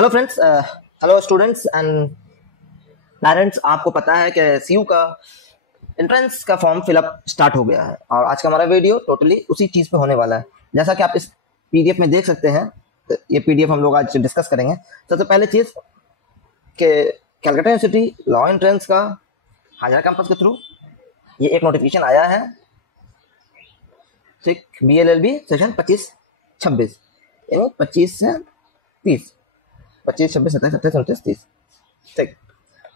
Hello friends, hello students and parents. आपको पता है कि सीयू का एंट्रेंस का फॉर्म फिलअप स्टार्ट हो गया है और आज का हमारा वीडियो टोटली उसी चीज़ पे होने वाला है। जैसा कि आप इस पीडीएफ में देख सकते हैं, तो ये पीडीएफ हम लोग आज डिस्कस करेंगे। सबसे पहले चीज़ कि कैलकाटा यूनिवर्सिटी लॉ एंट्रेंस का हाजरा कैंपस के थ्रू ये एक नोटिफिकेशन आया है, ठीक, BLLB सेशन 25-26 यानी 25 से 30, 25, 26, 27, 28, 29, 30, ठीक,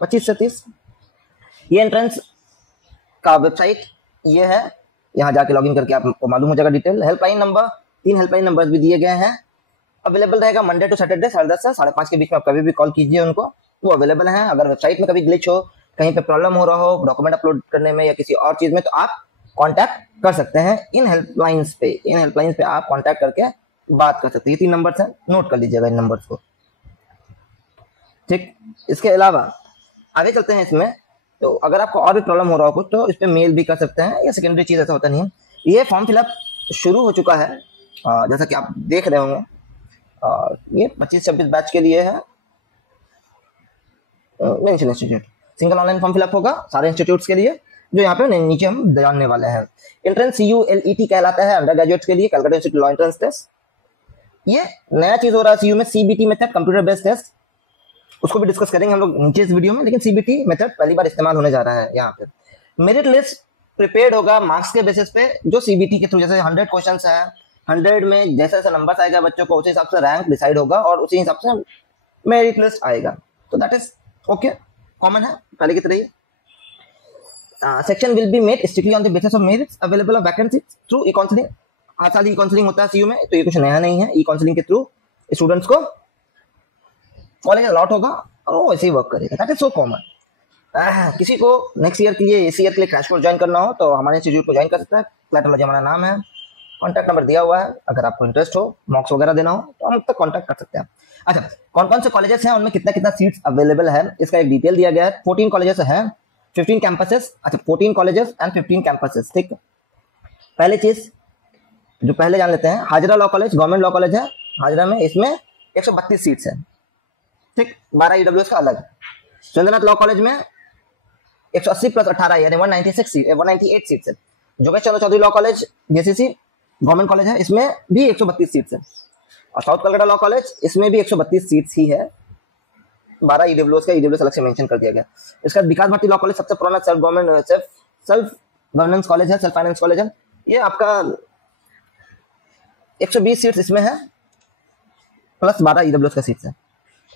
25 से 30। ये एंट्रेंस का वेबसाइट ये है, यहाँ जाके लॉगिन करके आपको मालूम हो जाएगा detail. Helpline number, 3 helpline number भी दिए गए हैं। अवेलेबल रहेगा मंडे टू सैटरडे 10:30 से 5:30 के बीच में। आप कभी भी कॉल कीजिए उनको, वो अवेलेबल हैं। अगर वेबसाइट में कभी ग्लिच हो, कहीं पे प्रॉब्लम हो रहा हो डॉक्यूमेंट अपलोड करने में या किसी और चीज़ में, तो आप कॉन्टैक्ट कर सकते हैं इन हेल्पलाइंस पे। इन हेल्पलाइंस पे आप कॉन्टैक्ट करके बात कर सकते हैं। 3 नंबर है, नोट कर लीजिएगा इन नंबर्स को, ठीक। इसके अलावा आगे चलते हैं इसमें। तो अगर आपको और भी प्रॉब्लम हो रहा हो कुछ, तो इस पर मेल भी कर सकते हैं, या सेकेंडरी चीज़ ऐसा होता नहीं है। ये फॉर्म फिलअप शुरू हो चुका है, जैसा कि आप देख रहे होंगे। और ये 25-26 बैच के लिए है। Mention institute single online form fill up होगा सारे इंस्टीट्यूट्स के लिए, जो यहाँ पे नीचे हम जानने वाले हैं। एंट्रेंस CULET कहलाता है अंडर ग्रेजुएट्स के लिए, Calcutta university law entrance test. ये नया चीज़ हो रहा है सीयू में, CBT method, computer based test. उसको भी डिस्कस करेंगे हम लोग नीचे इस वीडियो में, लेकिन CBT मेथड पहली बार इस्तेमाल होने जा रहा है यहाँ पे। मेरिट लिस्ट प्रिपेयर्ड होगा मार्क्स के बेसिस पे, जो CBT के थ्रू, जैसे 100 क्वेश्चन है, 100 में जैसे जैसे नंबर आएगा बच्चों को, उसी हिसाब से रैंक डिसाइड होगा और उसी हिसाब से मेरिट लिस्ट आएगा। तो दैट इज ओके, कॉमन है पहले की तरह। Section will be made strictly on the basis of merits available of vacancy through E counselling. हर साल ई काउंसलिंग होता है सीयू में, तो ये कुछ नया नहीं है। ई काउंसलिंग के थ्रू स्टूडेंट्स को कॉलेज अलॉट होगा और वो वैसे ही वर्क करेगा। That is so common. किसी को नेक्स्ट ईयर के लिए, इस ईयर के लिए क्रैश कोर्स ज्वाइन करना हो, तो हमारे इंस्टीट्यूट को ज्वाइन कर सकता है। क्लैटोलॉजी हमारा नाम है, कॉन्टैक्ट नंबर दिया हुआ है। अगर आपको इंटरेस्ट हो, मॉक्स वगैरह देना हो, तो हम तक कॉन्टैक्ट कर सकते हैं। अच्छा, कौन कौन से कॉलेजेस हैं, उनमें कितना कितना सीट्स अवेलेबल है, इसका एक डिटेल दिया गया है। 14 कॉलेजेस हैं, 15 कैंपसेस। अच्छा, 14 कॉलेजेस एंड 15 कैंपसेस, ठीक। पहली चीज जो पहले जान लेते हैं, Hazra law college government law college है हाजरा में। इसमें 132 सीट्स है, ठीक, 12 EWS का अलग। सुरेंद्रनाथ लॉ कॉलेज में 180 + 18 यानी 198 सीट्स है। जोगेश Chandra Chaudhuri law college JCC government college है, इसमें भी 132 सीट्स है। और साउथ कलकत्ता लॉ कॉलेज, इसमें भी 132 सीट्स ही है। 12 EWS का, EWS अलग से मेंशन कर दिया गया। इसका विकास भारती लॉ कॉलेज सबसे पुराना सेल्फ गवर्नेंस कॉलेज है, सेल्फ फाइनेंस कॉलेज है। ये आपका 120 सीट्स इसमें है, प्लस 12 EWS का सीट्स है।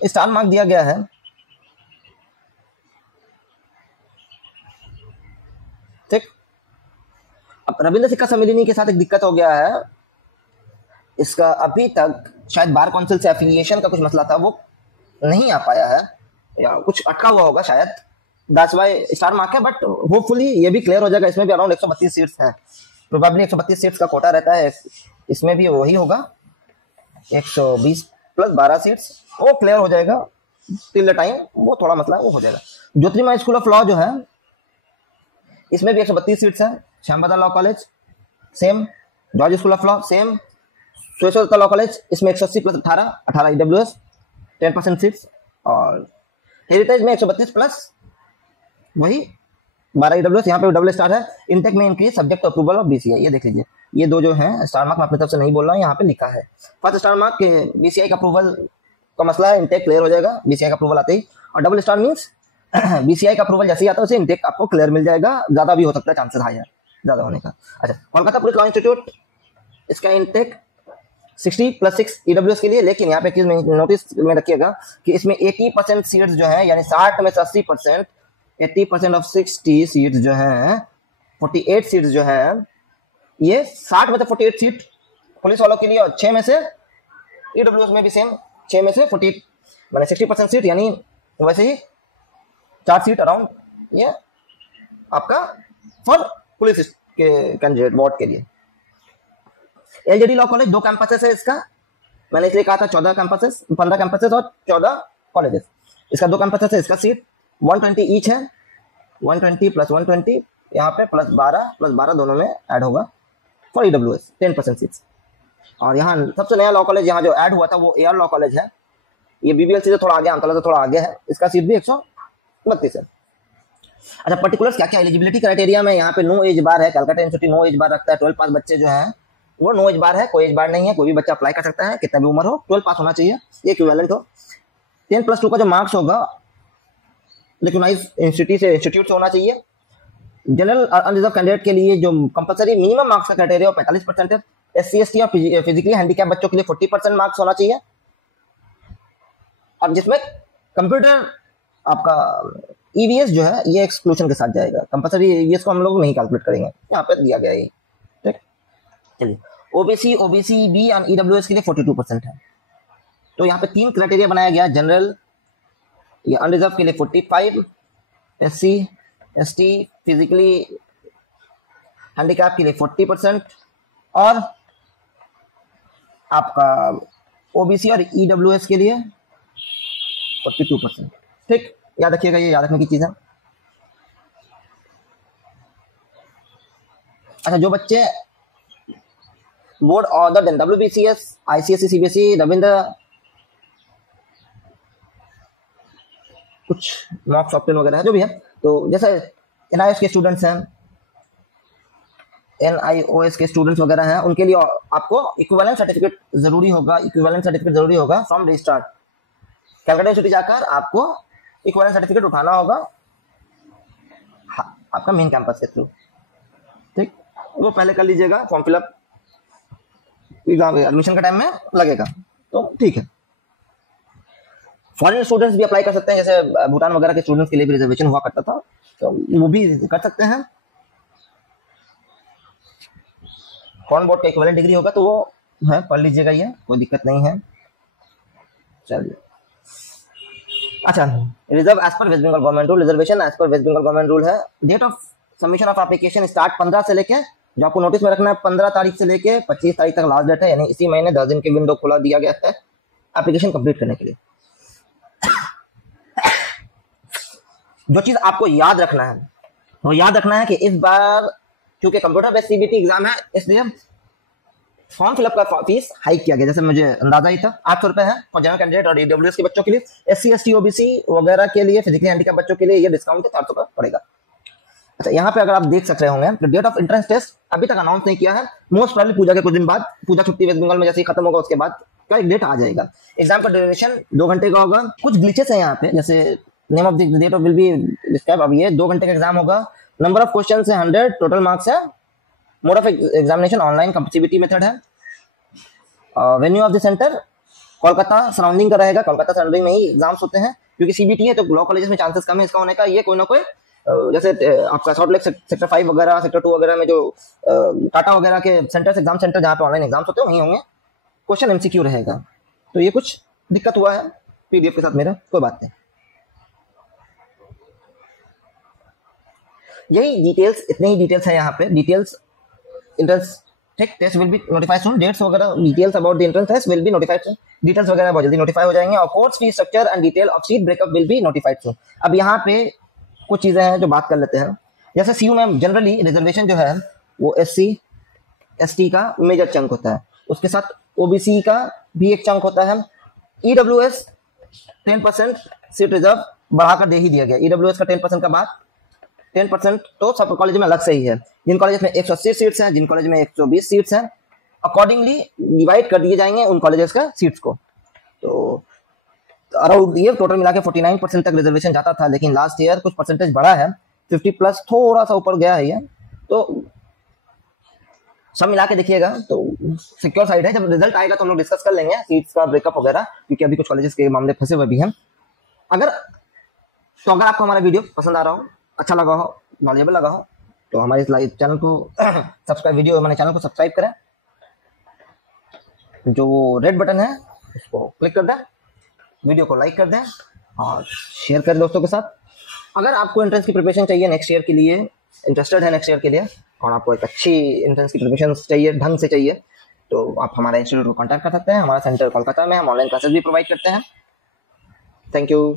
स्टार मार्क दिया गया है, ठीक। अब रविंद्र शिक्षा सम्मेलनी के साथ एक दिक्कत हो गया है। इसका अभी तक शायद बार काउंसिल से एफिलिएशन का कुछ मसला था, वो नहीं आ पाया है, या कुछ अटका हुआ होगा शायद, दैट्स व्हाई स्टार मार्क है। बट होपफुली ये भी क्लियर हो जाएगा। इसमें भी अराउंड 132 सीट्स हैं, प्रोबेबली 132 सीट्स का कोटा रहता है। इसमें भी वही होगा, 120 + 12 सीट्स, वो क्लियर हो जाएगा टिल द टाइम, वो थोड़ा मसला है, वो हो जाएगा। ज्योतिर्मय स्कूल ऑफ लॉ जो है, इसमें भी 132 सीट्स हैं। श्यामबदा law college same, George school of law same, सुरेश्वर लॉ कॉलेज, इसमें 180 + 18 EWS 10% सीट्स। और हेरिटेज में 132 प्लस वही 12 EWS। यहाँ पे डबल स्टार है। इनटेक में increase subject approval of BCI, ये देख लीजिए। ये दो जो हैं स्टार मार्क, मैं अपनी तरफ से नहीं बोल रहा हूँ, यहाँ पे लिखा है। फर्स्ट स्टार मार्क BCI का अप्रूवल का मसला है, इनटेक क्लियर हो जाएगा BCI का अप्रूवल आते ही। और डबल स्टार मीन्स BCI का अप्रूवल जैसे ही आता है, उसे इनटेक आपको क्लियर मिल जाएगा। ज्यादा भी हो सकता है, चांसेस हाई है ज्यादा होने का। अच्छा, कोलकाता पुलिस लॉ इंस्टीट्यूट, इसका इनटेक 60 + 6 EWS के लिए। लेकिन यहाँ पे चीज नोटिस में रखिएगा कि इसमें 80% सीट्स जो है, यानी 60 में से 80%, 80% ऑफ 60 सीट्स जो है, 48 सीट्स जो है, ये 60 में से 48 सीट पुलिस वालों के लिए, और 6 में से EWS में भी सेम, 6 में से 40 मैंने 60% सीट, यानी वैसे ही 4 सीट अराउंड ये आपका फॉर पुलिस के कैंडिडेट वार्ड के लिए। LJD लॉ कॉलेज 2 कैंपसेस है इसका, मैंने इसलिए कहा था 14 कैंपसेस, 15 कैंपसेस और 14 कॉलेजेस। इसका 2 कैंपसेस है, इसका सीट 120 ईच है। 120 + 120 यहाँ पे +12 दोनों में ऐड होगा फॉर EWS 10% सीट्स। और यहाँ सबसे नया लॉ कॉलेज यहाँ जो ऐड हुआ था वो AR लॉ कॉलेज है। ये बीबीएलसी से थोड़ा आगे, आमतौर से थोड़ा आगे है, इसका सीट भी 132 है। अच्छा, पर्टिकुलर्स क्या क्या एलिजिबिलिटी क्राइटेरिया में यहाँ पे नो एज बार है, कलकत्ता यूनिवर्सिटी नो एज बार रखता है, 12 पास बच्चे जो हैं वो नो एज बार है, कोई एज बार नहीं है, कोई भी बच्चा अप्लाई कर सकता है, कितना भी उम्र हो, 12 पास होना चाहिए, ये इक्विवेलेंट हो। 10+2 का जो मार्क्स होगा रिकॉग्नाइज इंस्टीट्यूट से होना चाहिए। जनरल अनरिजर्व कैंडिडेट के लिए जो कंपलसरी मिनिमम मार्क्स का क्राइटेरिया 45% है। SC ST और फिजिकली हैंडीकैप बच्चों के लिए 40% मार्क्स होना चाहिए, और जिसमें कंप्यूटर आपका EVS जो है ये एक्सक्लूजन के साथ जाएगा, कंपलसरी EVS को हम लोग नहीं कैलकुलेट करेंगे, यहाँ पे दिया गया है। ठीक, चलिए OBC B और EWS के लिए 42% है। तो यहाँ पे 3 क्राइटेरिया बनाया गया, जनरल या अनरिजर्व के लिए 45, SC ST फिजिकली हैंडीकैप के लिए 40% और आपका OBC और EWS के लिए 42%। ठीक, याद रखिएगा, ये याद रखने की चीज है। अच्छा, जो बच्चे board other than WBCS, ICSE, CBSE, Ravindra कुछ मॉक सॉफ्टवेयर वगैरह है जो भी है, तो जैसे NIOS के स्टूडेंट्स हैं, NIOS के स्टूडेंट्स वगैरह हैं, उनके लिए आपको इक्विवेलेंट सर्टिफिकेट जरूरी होगा फ्रॉम रजिस्ट्रार। कलकत्ता यूनिवर्सिटी जाकर आपको इक्विवेलेंट सर्टिफिकेट उठाना होगा आपका मेन कैंपस के थ्रू। ठीक, वो पहले कर लीजिएगा, फॉर्म फिलअप एडमिशन का टाइम में लगेगा, तो ठीक है। फॉरेन स्टूडेंट्स भी अप्लाई कर सकते हैं, जैसे भूटान वगैरह के स्टूडेंट्स के लिए भी रिजर्वेशन हुआ करता था, तो वो भी कर सकते हैं। फॉरेन बोर्ड का इक्विवेलेंट डिग्री होगा तो वो है, पढ़ लीजिएगा, ये कोई दिक्कत नहीं है। चलिए, अच्छा, reserve as per West Bengal government rule, reservation as per West Bengal government rule है। Date of submission of application start 15 से लेके, जो आपको नोटिस में रखना है, 15 तारीख से लेके 25 तारीख तक लास्ट डेट है, यानी इसी महीने 10 दिन की विंडो खुला दिया गया है एप्लीकेशन कंप्लीट करने के लिए। जो चीज आपको याद रखना है वो याद रखना है कि इस बार क्योंकि कंप्यूटर बेस्ड CBT एग्जाम है, इसलिए फॉर्म फिलअप का फीस हाइक किया गया, जैसे मुझे अंदाजा ही था, 800 रुपए है फॉर जनरल कैंडिडेट और EWS के बच्चों के लिए। SC ST OBC वगैरह के लिए, फिजिकली हैंडीकैप बच्चों के लिए ये डिस्काउंट 400 का पड़ेगा। अच्छा, यहाँ पे अगर आप देख सक रहे होंगे तो डेट ऑफ एंट्रेंस टेस्ट अभी तक अनाउंस नहीं किया है, मोस्ट प्रोबेबली पूजा के कुछ दिन बाद, पूजा छुट्टी वेस्ट बंगाल में जैसे ही खत्म होगा उसके बाद का एक डेट आ जाएगा। एग्जाम का ड्यूरेशन 2 घंटे का होगा। कुछ ग्लिचेस है यहाँ पे, जैसे name of the date of will be describe. अब ये 2 घंटे का एग्जाम होगा, नंबर ऑफ क्वेश्चन है 100, टोटल मार्क्स है, mode of examination online CBT method है। Venue of the centre Kolkata surrounding का रहेगा, कोलकाता सराउंडिंग में ही एग्जाम्स होते हैं, क्योंकि CBT है तो लॉ कॉलेजेस में चांसेस कम है इसका होने का। ये कोई ना कोई जैसे आपका सॉल्ट लेक सेक्टर 5 वगैरह, सेक्टर 2 वगैरह में जो टाटा वगैरह के सेंटर्स, एग्जाम सेंटर जहाँ पे ऑनलाइन एग्जाम्स होते हैं वहीं होंगे, क्वेश्चन MCQ रहेगा। तो ये कुछ दिक्कत हुआ है PDF के साथ मेरा, कोई बात नहीं। यही डिटेल्स, इतने ही डिटेल्स है यहाँ पे। Details entrance test will be notified soon, dates वगैरह details about the entrance test will be notified soon, details वगैरह बहुत जल्दी नोटिफाई हो जाएंगे, और course fee structure and detail of seat breakup will be notified soon. अब यहाँ पे कुछ चीजें हैं जो बात कर लेते हैं। जैसे CU में जनरली रिजर्वेशन जो है वो SC ST का मेजर चंक होता है, उसके साथ OBC का भी एक चंक होता है। EWS 10% सीट रिजर्व बढ़ाकर दे ही दिया गया। EWS का 10% का बाद 10% तो सब कॉलेज में अलग से ही है। जिन कॉलेज में 180 सीट्स हैं, जिन कॉलेज में 120 सीट्स हैं, अकॉर्डिंगली डिवाइड कर दिए जाएंगे उन कॉलेजेस का सीट्स को। तो अराउंड ये टोटल मिला के 49% तक रिजर्वेशन जाता था, लेकिन लास्ट ईयर कुछ परसेंटेज बढ़ा है, 50+ थोड़ा सा ऊपर गया है ये। तो सब मिला के देखिएगा तो सिक्योर साइड है। जब रिजल्ट आएगा तो हम लोग डिस्कस कर लेंगे सीट्स का ब्रेकअप वगैरह, क्योंकि अभी कुछ कॉलेजेस के मामले फंसे हुए भी हैं। अगर आपको हमारा वीडियो पसंद आ रहा हो, अच्छा लगा हो, नॉलेजेबल लगा हो, तो हमारे इस लाइव चैनल को चैनल को सब्सक्राइब करें, जो रेड बटन है उसको क्लिक कर दें, वीडियो को लाइक कर दें और शेयर करें दोस्तों के साथ। अगर आपको एंट्रेंस की प्रिपरेशन चाहिए नेक्स्ट ईयर के लिए, इंटरेस्टेड है नेक्स्ट ईयर के लिए, और आपको एक अच्छी एंट्रेंस की प्रिपरेशन चाहिए, ढंग से चाहिए, तो आप हमारे इंस्टीट्यूट को कॉन्टैक्ट कर सकते हैं। हमारा सेंटर कोलकाता में, हम ऑनलाइन क्लासेस भी प्रोवाइड करते हैं। Thank you.